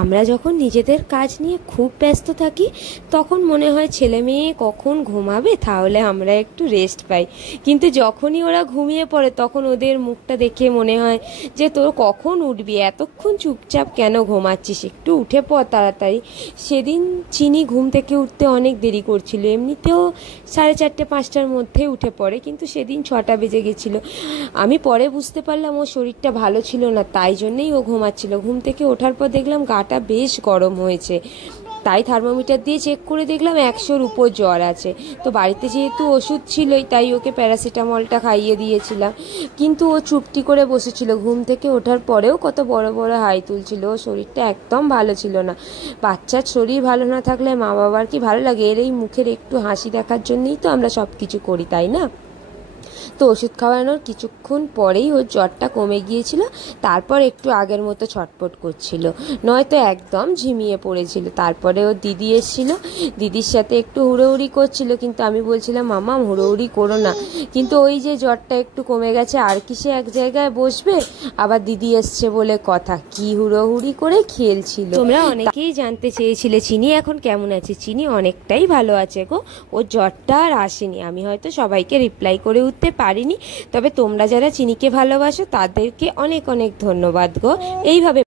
আমরা যখন নিজেদের কাজ নিয়ে খুব ব্যস্ত থাকি তখন মনে হয় ছেলে মেয়ে কখন ঘুমাবে তাহলে আমরা একটু রেস্ট পাই, কিন্তু যখনই ওরা ঘুমিয়ে পড়ে তখন ওদের মুখটা দেখে মনে হয় যে তোর কখন উঠবি, এতক্ষণ চুপচাপ কেন ঘুমাচ্ছিস, একটু উঠে পড় তাড়াতাড়ি। সেদিন চিনি ঘুম থেকে উঠতে অনেক দেরি করছিল, এমনিতেও 4:30-5টার মধ্যে উঠে পড়ে, কিন্তু সেদিন 6টা বেজে গেছিলো। আমি পরে বুঝতে পারলাম ওর শরীরটা ভালো ছিল না, তাই জন্যই ও ঘুমাচ্ছিল। ঘুম থেকে ওঠার পর দেখলাম গাটা বেশ গরম হয়েছে, তাই থার্মোমিটার দিয়ে চেক করে দেখলাম 100-র উপর জ্বর আছে। তো বাড়িতে যেহেতু ওষুধ ছিলই তাই ওকে প্যারাসিটামলটা খাইয়ে দিয়েছিলাম, কিন্তু ও চুপটি করে বসেছিল। ঘুম থেকে ওঠার পরেও কত বড় বড় হাই তুলছিল, ওর শরীরটা একদম ভালো ছিল না। বাচ্চার শরীর ভালো না থাকলে মা বাবার কি ভালো লাগে? এর এই মুখের একটু হাসি দেখার জন্যই তো আমরা সব কিছু করি, তাই না? তো ওষুধ খাওয়ানোর কিছুক্ষণ পরেই ওর জ্বরটা কমে গিয়েছিল, তারপর একটু আগের মতো ছটপট করছিল, নয়তো একদম ঝিমিয়ে পড়েছিল। তারপরে ওর দিদি এসেছিল, দিদির সাথে একটু হুড়োহুড়ি করছিল, কিন্তু আমি বলছিলাম মামা হুড়োহুড়ি করো না, কিন্তু ওই যে জ্বরটা একটু কমে গেছে আর কি সে এক জায়গায় বসবে, আবার দিদি এসছে বলে কথা, কি হুড়োহুড়ি করে খেলছিল। তোমরা অনেকেই জানতে চেয়েছিলে চিনি এখন কেমন আছে। চিনি অনেকটাই ভালো আছে গো, ওর জ্বরটা আর আসেনি। আমি হয়তো সবাইকে রিপ্লাই করে উঠতে পারিনি, তবে তোমরা যারা চিনিকে ভালোবাসো তাদেরকে অনেক অনেক ধন্যবাদ গো। এইভাবে